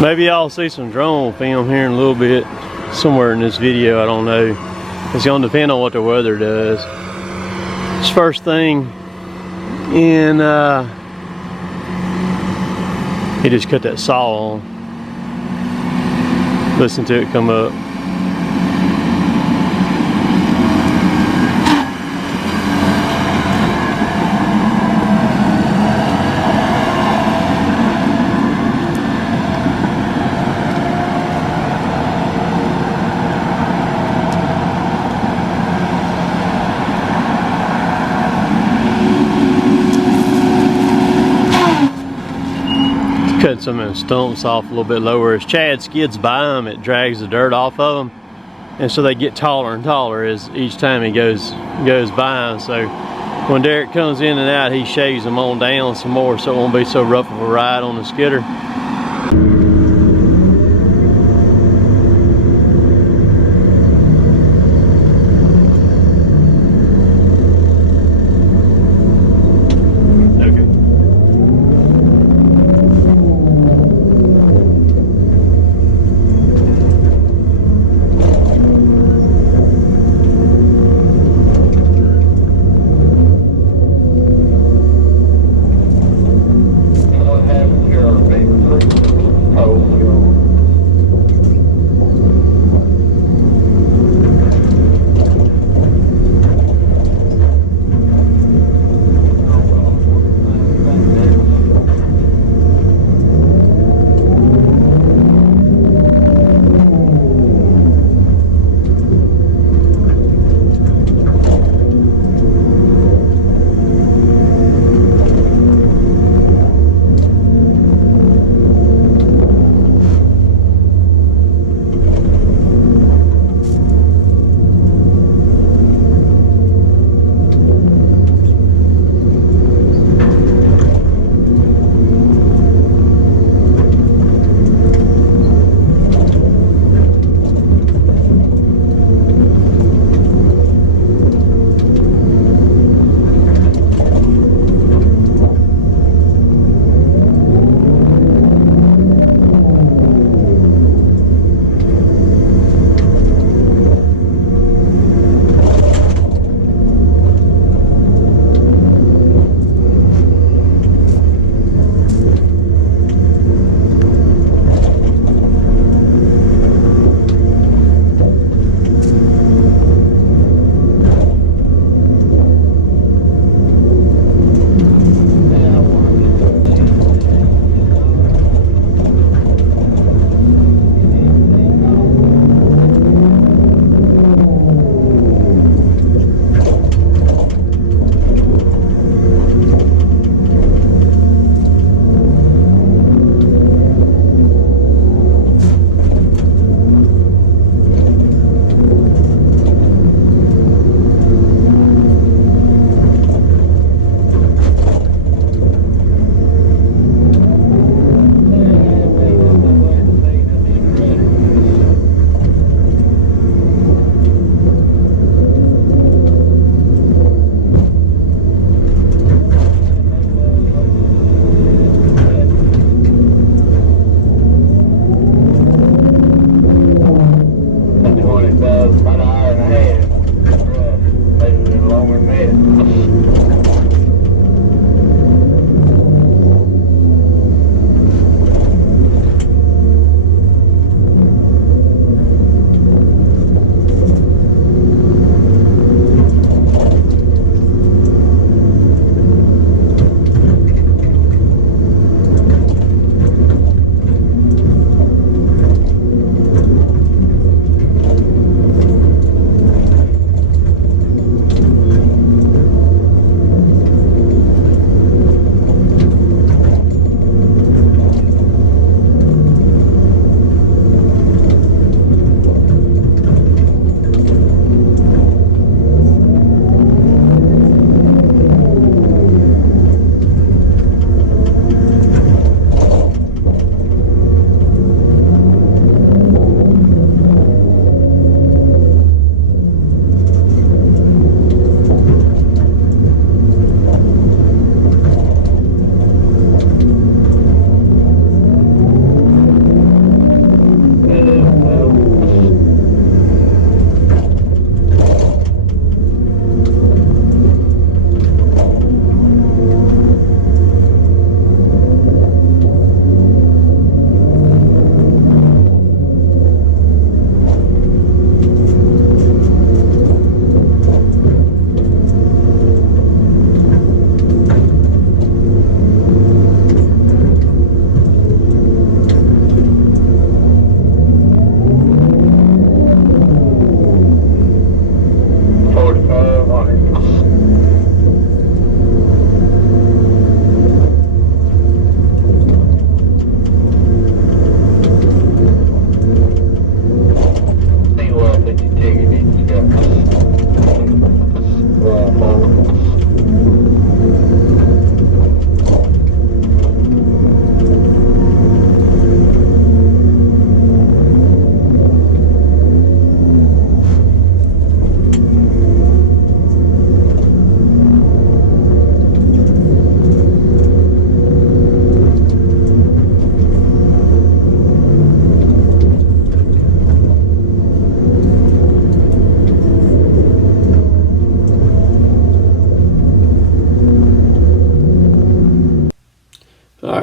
Maybe y'all see some drone film here in a little bit, somewhere in this video, I don't know. It's gonna depend on what the weather does. It's first thing in, he just cut that saw on. Listen to it come up. Cut some of the stumps off a little bit lower. As Chad skids by them, it drags the dirt off of them, and so they get taller and taller as each time he goes by them. So when Derek comes in and out, he shaves them on down some more so it won't be so rough of a ride on the skidder.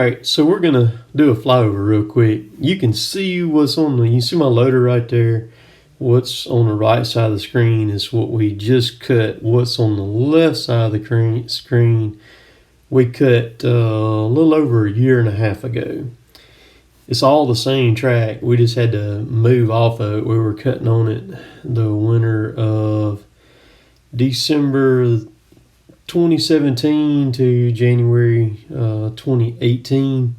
Alright, so we're gonna do a flyover real quick. You can see what's on the, you see my loader right there. What's on the right side of the screen is what we just cut. What's on the left side of the screen, we cut a little over a year and a half ago. It's all the same track. We just had to move off of it. We were cutting on it the winter of December 2017 to January 2018.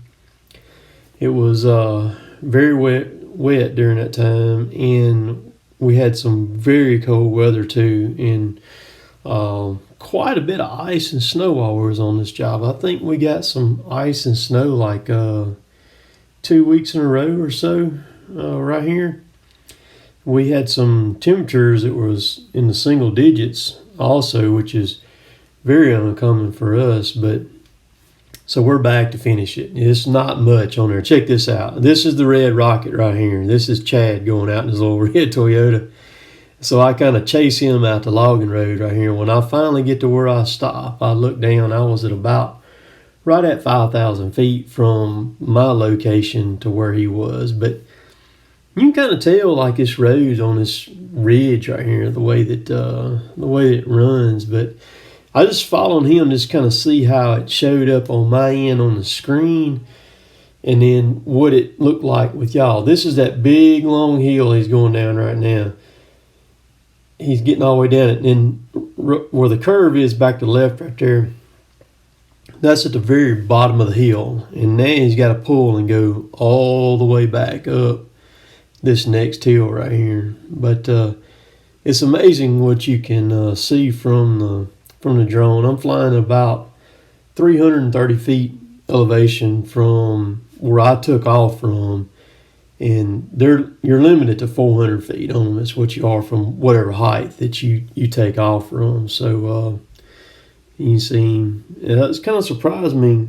It was very wet during that time, and we had some very cold weather too, and quite a bit of ice and snow while we was on this job. I think we got some ice and snow like 2 weeks in a row or so right here. We had some temperatures that was in the single digits also, which is very uncommon for us, but so we're back to finish it. It's not much on there. Check this out. This is the red rocket right here. This is Chad going out in his little red Toyota. So I kind of chase him out the logging road right here. When I finally get to where I stop, I look down. I was at about right at 5,000 feet from my location to where he was. But you can kind of tell like this road on this ridge right here, the way that it runs. But I just followed him, just kind of see how it showed up on my end on the screen, and then what it looked like with y'all. This is that big long hill he's going down right now. He's getting all the way down it, and where the curve is back to the left right there, that's at the very bottom of the hill, and now he's got to pull and go all the way back up this next hill right here. But it's amazing what you can see from the drone. I'm flying about 330 feet elevation from where I took off from, and you're limited to 400 feet on them. That's what you are from whatever height that you take off from. So you can see, it's kind of surprised me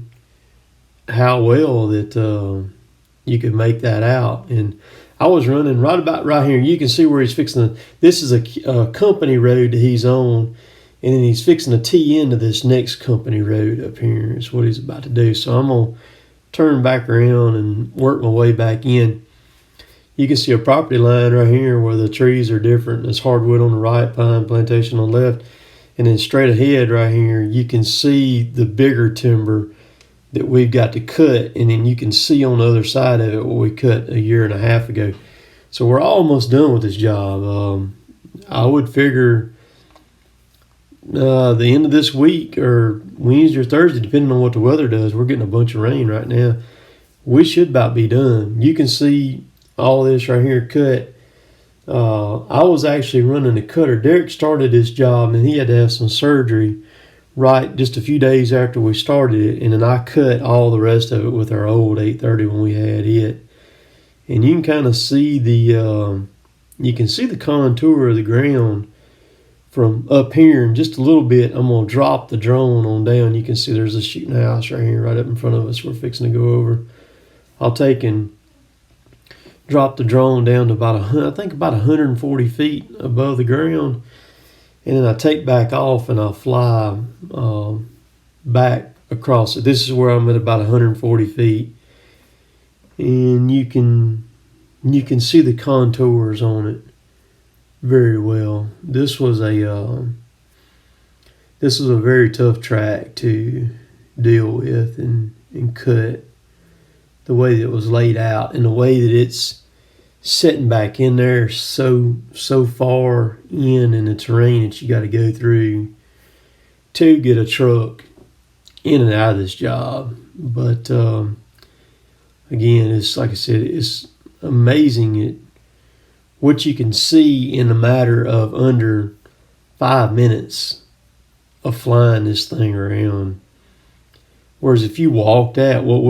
how well that you could make that out. And I was running right about right here. You can see where he's fixing this is a company road that he's on, and then he's fixing to tee into this next company road up here is what he's about to do. So I'm going to turn back around and work my way back in. You can see a property line right here where the trees are different. There's hardwood on the right, pine plantation on the left. And then straight ahead right here, you can see the bigger timber that we've got to cut. And then you can see on the other side of it what we cut a year and a half ago. So we're almost done with this job. I would figure the end of this week or Wednesday or Thursday, depending on what the weather does. We're getting a bunch of rain right now. We should about be done. You can see all this right here cut. I was actually running the cutter. Derek started this job and he had to have some surgery right just a few days after we started it, and then I cut all the rest of it with our old 830 when we had it. And you can kind of see the contour of the ground from up here, and just a little bit. I'm going to drop the drone on down. You can see there's a shooting house right here right up in front of us we're fixing to go over. I'll take and drop the drone down to about 140 feet above the ground, and then I take back off and I'll fly back across it. This is where I'm at about 140 feet, and you can see the contours on it very well. This was a very tough track to deal with and cut. The way that it was laid out and the way that it's setting back in there so far in the terrain that you got to go through to get a truck in and out of this job. But again, it's like I said, it's amazing what you can see in a matter of under 5 minutes of flying this thing around. Whereas if you walked at what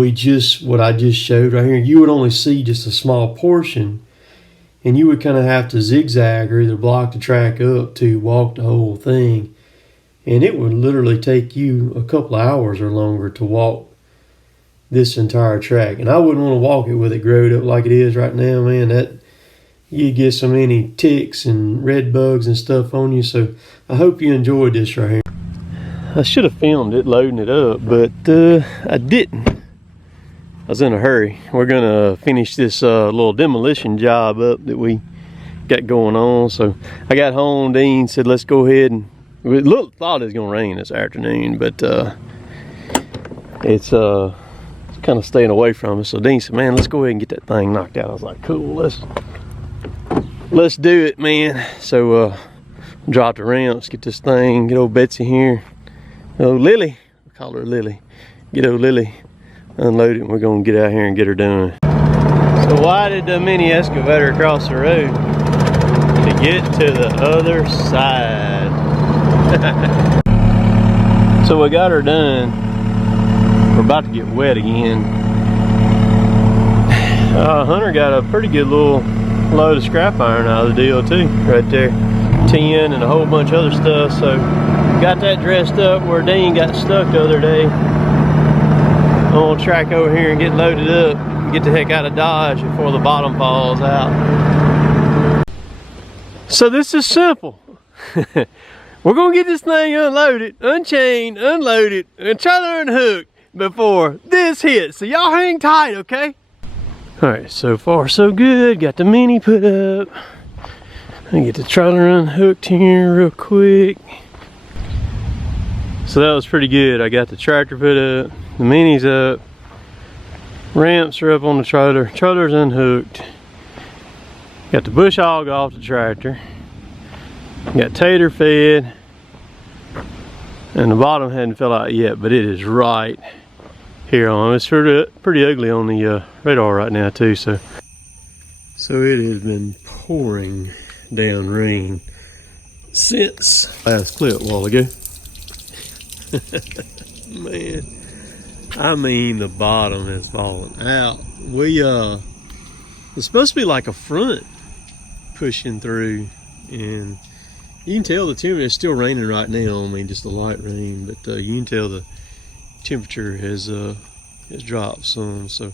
I just showed right here, you would only see just a small portion, and you would kind of have to zigzag or either block the track up to walk the whole thing. And it would literally take you a couple of hours or longer to walk this entire track. And I wouldn't want to walk it with it growed up like it is right now, man. That you get so many ticks and red bugs and stuff on you. So I hope you enjoyed this right here. I should have filmed it loading it up, but I didn't. was in a hurry. We're gonna finish this little demolition job up that we got going on. So I got home, Dean said, let's go ahead, and we thought it was gonna rain this afternoon, but it's kind of staying away from us. So Dean said, man, let's go ahead and get that thing knocked out. I was like, cool, let's do it, man. So drop the ramps, get this thing, get old Betsy here, old Lily, we call her Lily, get old Lily unload it, and we're gonna get out here and get her done. So why did the mini excavator cross the road? To get to the other side. So we got her done. We're about to get wet again. Hunter got a pretty good little load of scrap iron out of the deal too, right there. Tin and a whole bunch of other stuff. So got that dressed up where Dean got stuck the other day. I'm gonna track over here and get loaded up and get the heck out of Dodge before the bottom falls out. So this is simple. We're gonna get this thing unloaded, unchained, unloaded, and try to unhook before this hits. So y'all hang tight, okay? All right, so far so good. Got the mini put up. I get the trailer unhooked here real quick. So that was pretty good. I got the tractor put up, the mini's up, ramps are up on the trailer, trailer's unhooked. Got the bush hog off the tractor. Got tater fed. And the bottom hadn't fell out yet, but it is right here on. It's pretty ugly on the radar right now too. So it has been pouring down rain since last clip a while ago. Man, I mean the bottom has fallen out. It's supposed to be like a front pushing through, and you can tell the temperature is still raining right now. I mean, just a light rain, but you can tell the temperature has dropped some. So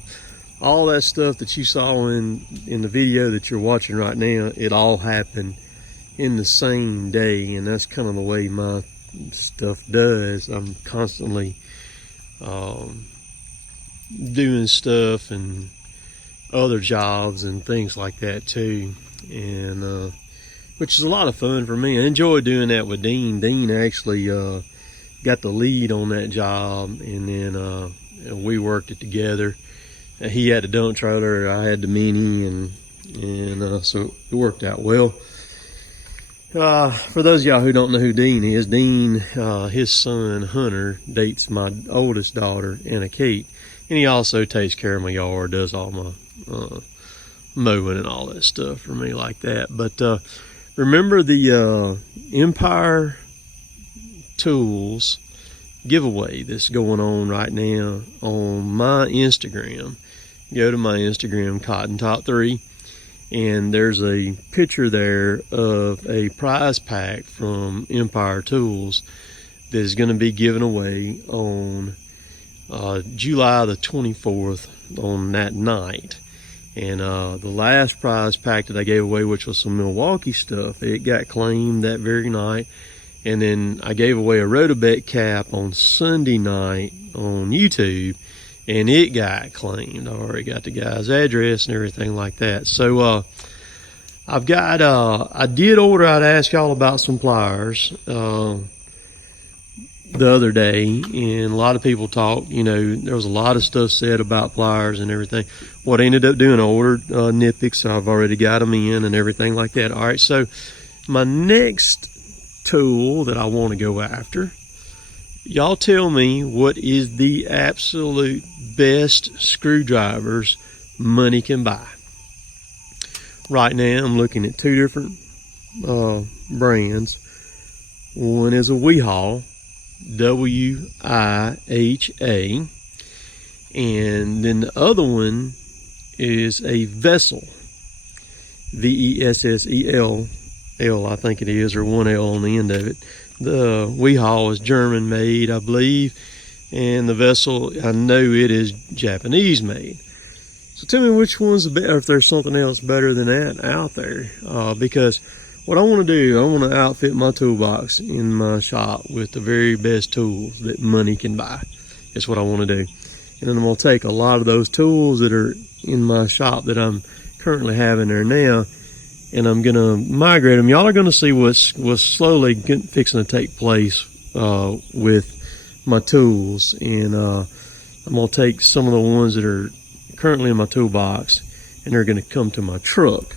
all that stuff that you saw in the video that you're watching right now, it all happened in the same day, and that's kind of the way my stuff does. I'm constantly doing stuff and other jobs and things like that too, and which is a lot of fun for me. I enjoy doing that with Dean. Dean actually got the lead on that job, and then we worked it together. He had the dump trailer, I had the mini, and so it worked out well. For those of y'all who don't know who Dean is, Dean, his son Hunter dates my oldest daughter, Anna Kate, and he also takes care of my yard, does all my mowing and all that stuff for me like that. But remember the Empire Tools giveaway that's going on right now on my Instagram. Go to my Instagram, Cotton Top 3, and there's a picture there of a prize pack from Empire Tools that is going to be given away on July the 24th on that night. And the last prize pack that I gave away, which was some Milwaukee stuff, it got claimed that very night. And then I gave away a ROTOBEC cap on Sunday night on YouTube, and it got claimed. I already got the guy's address and everything like that. So I've got, I did order, I'd ask y'all about some pliers the other day, and a lot of people talked, you know, there was a lot of stuff said about pliers and everything. What I ended up doing, I ordered Nippics, so I've already got them in and everything like that. All right, so my next tool that I want to go after, y'all tell me what is the absolute best screwdrivers money can buy. Right now I'm looking at two different brands. One is a Weehall, W-I-H-A, and then the other one is a Vessel, V-E-S-S-E-L, L I think it is, or one L on the end of it. The Weehall is German made, I believe, and the Vessel, I know it is Japanese made. So tell me which one's better, if there's something else better than that out there, because what I want to do, I want to outfit my toolbox in my shop with the very best tools that money can buy. That's what I want to do. And then I'm going to take a lot of those tools that are in my shop that I'm currently having there now, and I'm going to migrate them. Y'all are going to see what's slowly fixing to take place with my tools. And I'm going to take some of the ones that are currently in my toolbox, and they're going to come to my truck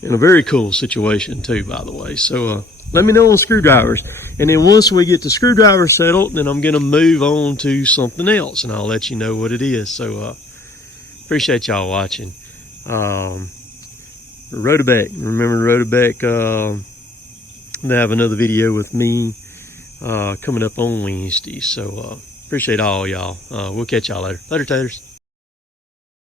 in a very cool situation too, by the way. So let me know on screwdrivers, and then once we get the screwdriver settled, then I'm going to move on to something else, and I'll let you know what it is. So appreciate y'all watching. ROTOBEC, remember ROTOBEC, they have another video with me coming up on Wednesday. So appreciate all y'all. We'll catch y'all later. Later, taters.